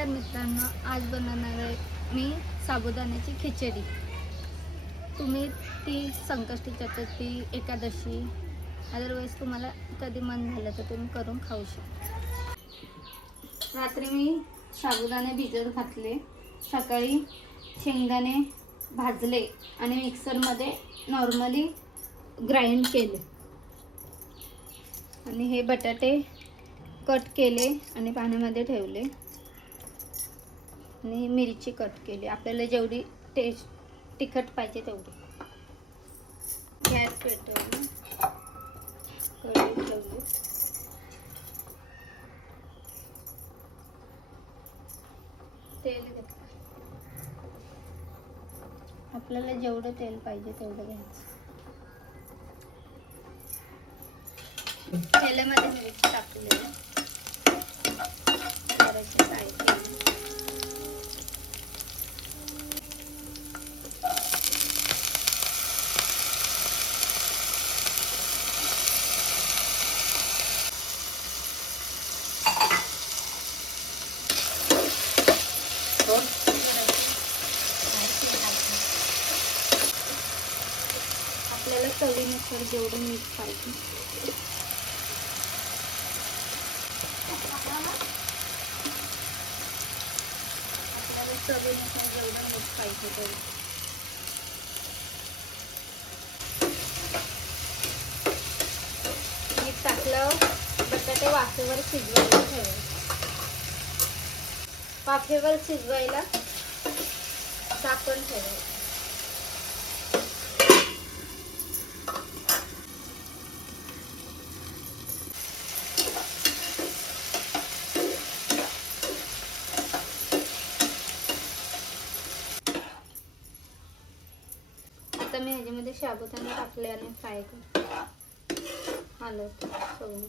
नमस्कार मित्रांनो, आज बनवणार आहे मी साबुदाण्याची खिचडी। तुम्ही ती संकष्टी चतुर्थी, एकादशी, अदरवाईज तुम्हाला कधी मन झालं तर तुम्ही करून खाऊ शकता। रात्री मी साबुदाणे भिजत घातले, सकाळी शेंगदाणे भाजले आणि मिक्सरमध्ये नॉर्मली ग्राइंड केले आणि हे बटाटे कट केले आणि पाण्यामध्ये ठेवले आणि मिरची कट केली, आपल्याला जेवढी तिखट पाहिजे तेवढी। गॅस पेटवली, कढई ठेवली, तेल घेतलं, आपल्याला जेवढं तेल पाहिजे तेवढं घ्यायचं। तेलामध्ये मिरची टाकली, जराशी फ्राय केली, आपल्याला चवीनुसार जेवढं मीठ पाहिजे तेवढं मीठ टाकलं। बटाटे वाफेवर शिजवायला ठेवायचे, वाफेवर शिजवायला झाकण ठेवायचं। आता मी ह्याच्यामध्ये साबुदाणे टाकले आणि फ्राय करते, हलवते सोडून।